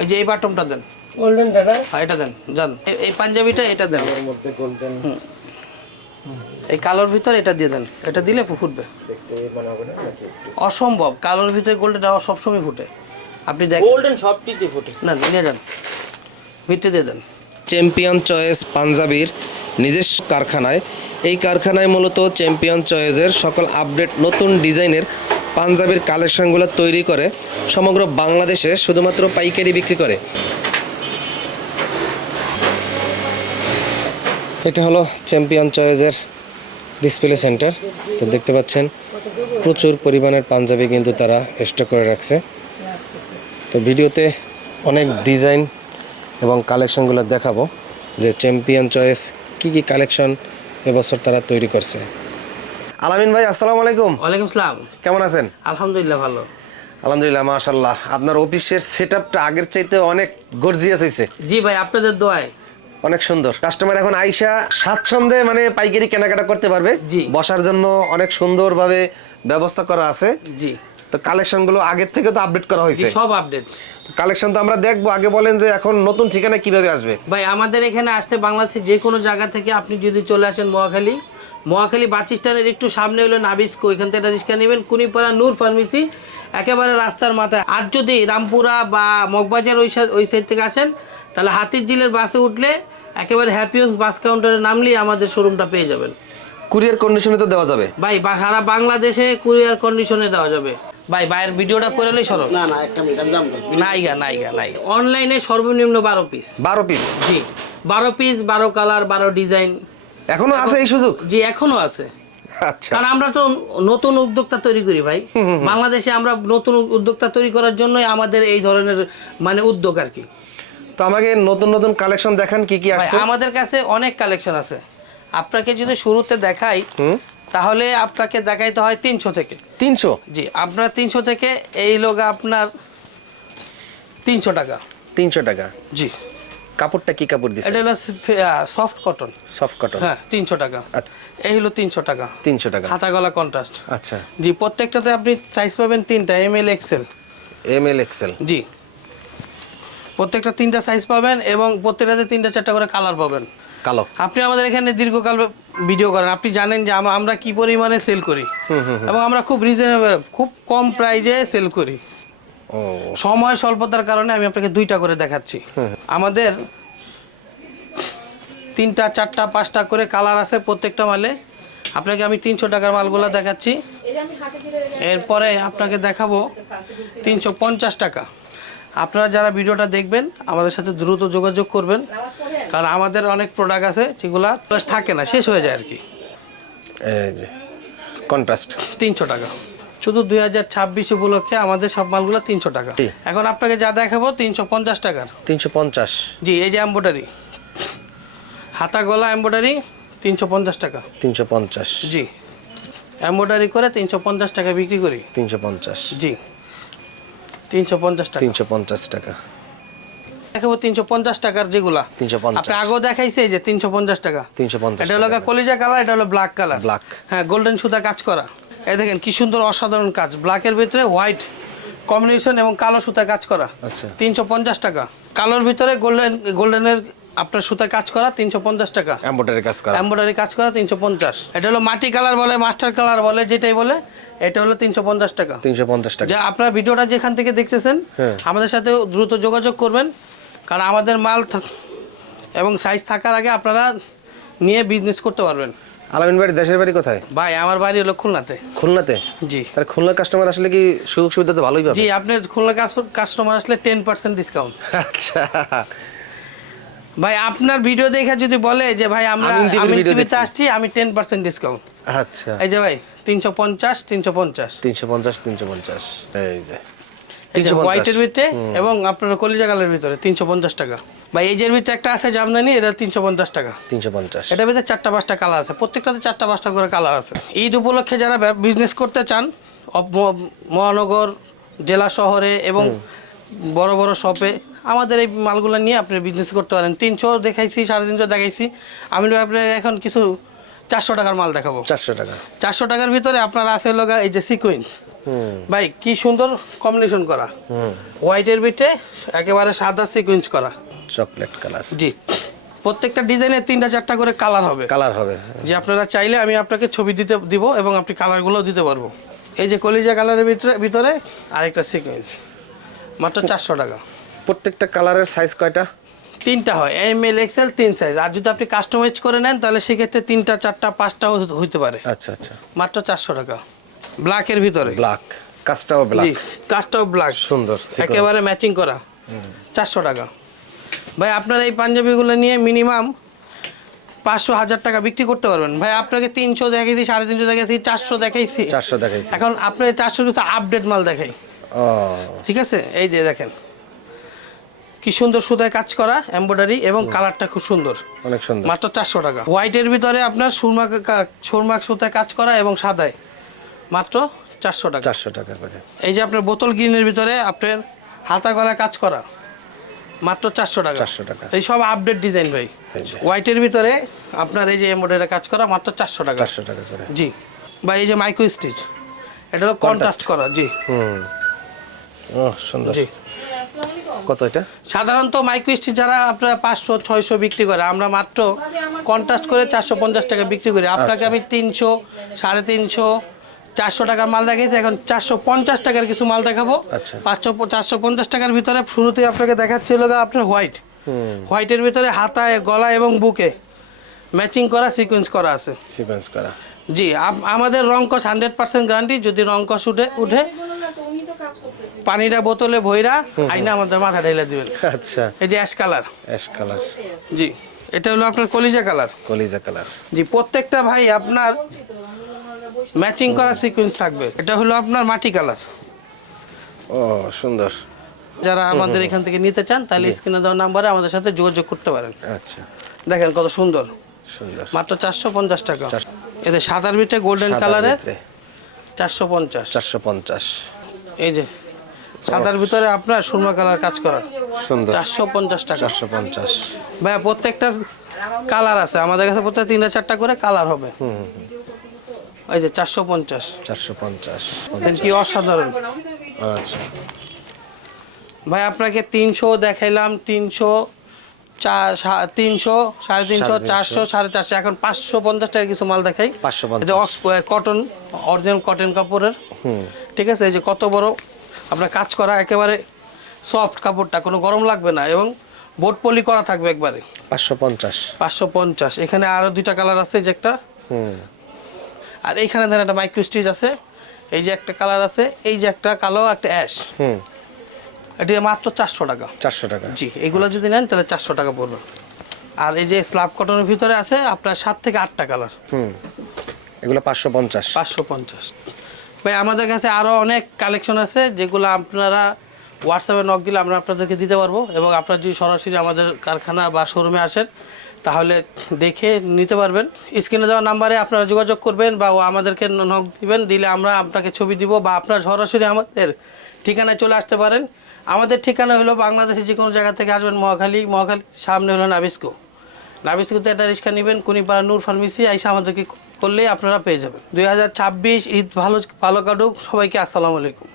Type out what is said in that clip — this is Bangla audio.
এই যে এই বাটনটা দেন, গোল্ডেন দাদা, হ্যাঁ এটা দেন, জান এই পাঞ্জাবিটা এটা দেন, এর মধ্যে গোল্ডেন এই কালোর ভিতর এটা দিয়ে দেন, এটা দিলে ফুটবে। দেখতে মনে হবে না নাকি? অসম্ভব, কালোর ভিতরে গোল্ডেন দেওয়া সবসময় ফুটে। আপনি দেখেন গোল্ডেন সবটিতে ফোটে না, নিয়ে যান ভিতরে দিয়ে দেন। চ্যাম্পিয়ন চয়েস পাঞ্জাবির নিজস্ব কারখানায়, এই কারখানায় মূলত চ্যাম্পিয়ন চয়েসের সকল আপডেট নতুন ডিজাইনের পাঞ্জাবির কালেকশনগুলো তৈরি করে সমগ্র বাংলাদেশে শুধুমাত্র পাইকারি বিক্রি করে। এটা হলো চ্যাম্পিয়ন চয়েসের ডিসপ্লে সেন্টার। তো দেখতে পাচ্ছেন প্রচুর পরিমাণের পাঞ্জাবি কিন্তু তারা স্টক করে রাখছে। তো ভিডিওতে অনেক ডিজাইন এবং কালেকশনগুলো দেখাবো যে চ্যাম্পিয়ন চয়েস কি কি কালেকশন এবছর তারা তৈরি করছে। আলামিন ভাই, আসসালামু আলাইকুম। ওয়ালাইকুম আসসালাম, কেমন আছেন? আলহামদুলিল্লাহ ভালো। আলহামদুলিল্লাহ, মাশাআল্লাহ। আপনার অফিসের সেটআপটা আগের চাইতে অনেক গর্জিয়াস হয়েছে। জি ভাই, আপনাদের দোয়ায় অনেক সুন্দর। কাস্টমার এখন আইসা স্বাচ্ছন্দ্যে মানে পাইকারি কেনাকাটা করতে পারবে। জি। বসার জন্য অনেক সুন্দরভাবে ব্যবস্থা করা আছে। জি। তো কালেকশনগুলো আগের থেকে তো আপডেট করা জি হয়েছে। সব আপডেট। কালেকশন তো আমরা দেখবো, আগে বলেন যে এখন নতুন ঠিকানা কিভাবে আসবে? ভাই আমাদের এখানে আসতে বাংলাদেশের যে কোনো জায়গা থেকে আপনি যদি চলে আসেন মহাখালী বাস স্ট্যান্ডের একটু সামনে হলো নাবিস্কো, এখান থেকে একটা রিক্সা নেবেন, কুনিপাড়া নূর ফার্মেসি একেবারে রাস্তার মাথায়। আর যদি রামপুরা বা মগবাজার ওই সাইড থেকে আসেন তাহলে হাতিরঝিলের বাসে উঠলে একেবারে হ্যাপিয়ন্স বাস কাউন্টারে নামলেই আমাদের শোরুমটা পেয়ে যাবেন। কুরিয়ার কন্ডিশনে তো দেওয়া যাবে? ভাই সারা বাংলাদেশে কুরিয়ার কন্ডিশনে দেওয়া যাবে। ভাই ভাইয়ের ভিডিওটা করে লই সরল। না একটা মিনিট আমি জানবো। নাইগা অনলাইনে সর্বনিম্ন 12 পিস। 12 পিস? জি 12 পিস, 12 কালার, 12 ডিজাইন এখনো আছে এই সুযোগ? জি এখনো আছে। আচ্ছা। কারণ আমরা তো নতুন উদ্যোক্তা তৈরি করি ভাই, বাংলাদেশে আমরা নতুন উদ্যোক্তা তৈরি করার জন্যই আমাদের এই ধরনের মানে উদ্যোগ আর কি। তো আমাকে নতুন নতুন কালেকশন দেখান, কি কি ভাই আসছে? আমাদের কাছে অনেক কালেকশন আছে। আপনাকে যদি শুরুতে দেখাই তাহলে আপনাকে দেখাইতে হয় 300 থেকে। 300? জি আপনার 300 থেকে এই লোগা আপনার 300 টাকা। 300 টাকা? জি। কাপড়টা কি কাপড় দিছে? এটা হলো সফট কটন। Soft cotton? হ্যাঁ 300 টাকা। এই হলো 300 টাকা। 300 টাকা? হাতা গলা কন্ট্রাস্ট। আচ্ছা। জি প্রত্যেকটাতে আপনি সাইজ পাবেন 3টা, এমএল এক্সেল। M L XL? জি প্রত্যেকটা 3টা সাইজ পাবেন এবং প্রত্যেকটাতে 3টা 4টা করে কালার পাবেন। কালো? আপনি আমাদের এখানে দীর্ঘকাল ভিডিও করেন, আপনি জানেন যে আমরা কি পরিমাণে সেল করি এবং আমরা খুব রিজনেবল, খুব কম প্রাইজে সেল করি। ও, সময় স্বল্পতার কারণে আমি আপনাকে 2টা করে দেখাচ্ছি। আমাদের 3টা 4টা 5টা করে কালার আছে প্রত্যেকটা মালে। আপনাকে আমি 300 টাকার মালগুলো দেখাচ্ছি, এরপরে আপনাকে দেখাবো 350 টাকা। আপনারা যারা ভিডিওটা দেখবেন আমাদের সাথে দ্রুত যোগাযোগ করবেন, কারণ আমাদের অনেক প্রোডাক্ট আছে যেগুলা থাকে না, শেষ হয়ে যায় আর কি। এই যে কন্ট্রাস্ট 300 টাকা শুধু 2026 উপলক্ষে আমাদের সব মালগুলো 300 টাকা। এখন আপনাকে যা দেখাবো 350 টাকার। 350? জি এই যে এমব্রয়ডারি, হাতা গলা এমব্রয়ডারি 350 টাকা। 350? জি এমব্রয়ডারি করে 350 টাকা বিক্রি করি। 350? জি 350 টাকা। 350 টাকা দেখাবো 350 টাকার যেগুলা 350? আপনি আগেও দেখাইছে এই যে 350 টাকা। 350? এটা হলো কলিজা কালার, এটা হলো ব্ল্যাক কালার। ব্ল্যাক? হ্যাঁ গোল্ডেন সুতা কাজ করা। এই দেখেন কি সুন্দর অসাধারণ কাজ, ব্ল্যাকের ভিতরে হোয়াইট কম্বিনেশন এবং কালো সুতা কাজ করা। আচ্ছা। 350 টাকা। কালোর ভিতরে গোল্ডেনের আপনার সুতা কাজ করা 350 টাকা। এমব্রয়ডারি কাজ করা? এমব্রয়ডারি কাজ করা 350। এটা হলো মাটি কালার বলে, মাস্টার কালার বলে, যেটাই বলে, এটা হলো 350 টাকা। 350 টাকা? যে আপনার ভিডিওটা যেখান থেকে দেখতেছেন আমাদের সাথে দ্রুত যোগাযোগ করবেন, কারণ আমাদের মাল এবং সাইজ থাকার আগে আপনারা নিয়ে বিজনেস করতে পারবেন। আলামিন ভাই দেশের বাড়ি কোথায়? ভাই আমার বাড়ি হলো খুলনাতে। খুলনাতে? জি। তাহলে খুলনার কাস্টমার আসলে কি সুযোগ সুবিধা তো ভালোই পাবে? জি আপনার খুলনা কাস্টমার আসলে 10% ডিসকাউন্ট। আচ্ছা। ভাই আপনার ভিডিও দেখে যদি বলে যে ভাই আমরা টিভিতে আসছি, আমি 10% ডিসকাউন্ট। আচ্ছা। এই যে ভাই 350 350 350 350 এই যে এই যে হোয়াইটের ভিতরে এবং আপনার কলিজা কালারের ভিতরে 350 টাকা। ভাই এই যে ভিতরে একটা আছে জামদানি, এটা 350 টাকা। 350? এটার ভিতরে 4টা 5টা কালার আছে, প্রত্যেকটাতে 4টা 5টা করে কালার আছে। ঈদ উপলক্ষে যারা বিজনেস করতে চান মহানগর জেলা শহরে এবং বড় বড় শপে আমাদের এই মালগুলো নিয়ে আপনি বিজনেস করতে পারেন। 300 দেখাইছি, 350 দেখাইছি, আমি আপনার এখন কিছু 400 টাকার মাল দেখাবো। 400 টাকা? 400 টাকার ভিতরে আপনার আছে লগা এই যে সিকোয়েন্স। ভাই কি সুন্দর কম্বিনেশন করা, হোয়াইটের ভিতরে একেবারে সাদা সিকোয়েন্স করা, চকলেট কালার। জি প্রত্যেকটা ডিজাইনের 3টা-4টা করে কালার হবে। কালার হবে, যে আপনারা চাইলে আমি আপনাকে ছবি দিব এবং আপনি কালারগুলোও দিতে পারবো। এই যে কলিজা কালারের ভিতরে আরেকটা সিকোয়েন্স, মাত্র 400 টাকা। প্রত্যেকটা কালারের সাইজ কয়টা? 3টা হয়, ML XL 3 সাইজ। আর যদি আপনি কাস্টমাইজ করে নেন তাহলে সেক্ষেত্রে 3টা 4টা 5টাও হইতে পারে। আচ্ছা আচ্ছা। মাত্র 400 টাকা। ব্ল্যাকের ভিতরে ব্ল্যাক, কাজটাও ব্ল্যাক। জি কাজটাও ব্ল্যাক, সুন্দর একেবারে ম্যাচিং করা, 400 টাকা। ভাই আপনারা এই পাঞ্জাবিগুলো নিয়ে মিনিমাম 500-1000 টাকা বিক্রি করতে পারবেন। ভাই আপনাকে 300 দেখাইছি, 350 দেখাইছি, 400 দেখাইছি। 400 দেখাইছি। এখন আপনার 400 কিন্তু আপডেট মাল দেখাই। ও ঠিক আছে, এই যে দেখেন কি সুন্দর সুতায় কাজ করা এমব্রয়ডারি এবং কালারটা খুব সুন্দর, অনেক সুন্দর। মাত্র 400 টাকা। হোয়াইটের ভিতরে আপনার সুরমা সুতায় কাজ করা এবং সাদায়, মাত্র 400 টাকা। 400 টাকা করে। এই যে আপনার বোতল গ্রিনের ভিতরে আপনার হাতা গলায় কাজ করা, মাত্র 400 টাকা। 400 টাকা। এই সব আপডেট ডিজাইন ভাই। হোয়াইটের ভিতরে আপনার এই যে এমব্রয়ডারি কাজ করা, মাত্র 400 টাকা। 400 টাকা করে। জি ভাই এই যে মাইক্রো স্টিচ, এটা হলো কন্ট্রাস্ট করা। জি ও সুন্দর। জি কত এটা? সাধারণত মাইক্রো স্টিচ যারা আপনারা 500-600 বিক্রি করে, আমরা মাত্র কন্ট্রাস্ট করে 450 টাকা বিক্রি করি। আপনাকে আমি 300, 350, 400 টাকার মাল দেখাইছি, এখন 450 টাকার কিছু মাল দেখাবো। আচ্ছা। 450 টাকার ভিতরে শুরুতেই আপনাকে দেখাচ্ছি হলো আপনার হোয়াইটের ভিতরে হাতায় গলা এবং বুকে ম্যাচিং করা সিকোয়েন্স করা আছে। সিকোয়েন্স করা। জি আমাদের রং কস 100% গ্যারান্টি। যদি রং কস উঠে পানিটা বোতলে ভইরা আইনা আমাদের মাথা ঢেলে দিবেন। আচ্ছা। এই যে অ্যাশ কালার। Ash colour. জি এটা হলো আপনার কলিজা কালার। কলিজা কালার। জি প্রত্যেকটা ভাই আপনার ম্যাচিং করা সিকোয়েন্স থাকবে। এটা হলো আপনার মাটি কালার। ও সুন্দর। যারা আমাদের এখান থেকে নিতে চান তাহলে স্ক্রিনে দেওয়া নাম্বারে আমাদের সাথে যোগাযোগ করতে পারেন। আচ্ছা। দেখেন কত সুন্দর, সুন্দর। মাত্র 450 টাকা। এদের সাদার ভিতরে গোল্ডেন কালারের 450। 450। এই যে সাদার ভিতরে আপনার সুরমা কালার কাজ করা, সুন্দর। 450 টাকা। 450। ভাইয়া প্রত্যেকটা কালার আছে আমাদের কাছে, প্রত্যেক 3টা-4টা করে কালার হবে। এই যে 450। 450। দেখেন কি অসাধারণ। আচ্ছা ভাই আপনাকে 300 দেখাইলাম, 300, 300, 350, 400, 450, এখন 550 টাকার কিছু মাল দেখাই। 550। এটা কটন, অরিজিনাল কটন কাপড়ের। ঠিক আছে, এই যে কত বড় আপনার কাজ করা, একেবারে সফট কাপড়টা, কোনো গরম লাগবে না এবং বোট পলি করা থাকবে একবারে। 550। 550। এখানে আরো 2টা কালার আছে, যে একটা আর এইখানে ধরেন একটা মাইক্রো স্টিচ আছে, এই যে একটা কালার আছে, এই যে একটা কালো, একটা অ্যাশ। এটি মাত্র 400 টাকা। 400 টাকা। জি এগুলো যদি নেন তাহলে 400 টাকা পড়বে। আর এই যে স্ল্যাব কটনের ভিতরে আছে আপনার 7 থেকে 8টা কালার, এগুলো 550। 550। ভাই আমাদের কাছে আরও অনেক কালেকশন আছে যেগুলো আপনারা হোয়াটসঅ্যাপে নক দিলে আমরা আপনাদেরকে দিতে পারবো, এবং আপনারা যদি সরাসরি আমাদের কারখানা বা শোরুমে আসেন তাহলে দেখে নিতে পারবেন। স্ক্রিনে দেওয়া নাম্বারে আপনারা যোগাযোগ করবেন বা আমাদেরকে নক দিবেন, দিলে আমরা আপনাকে ছবি দিব, বা আপনারা সরাসরি আমাদের ঠিকানায় চলে আসতে পারেন। আমাদের ঠিকানা হলো বাংলাদেশের যে কোনো জায়গা থেকে আসবেন, মহাখালী সামনে হলো নাবিস্কোতে একটা রিক্সা নেবেন, কুনিপাড়া নূর ফার্মেসি আইসা আমাদেরকে করলেই আপনারা পেয়ে যাবেন। 2026 ঈদ ভালো কাটুক সবাইকে। আসসালামু আলাইকুম।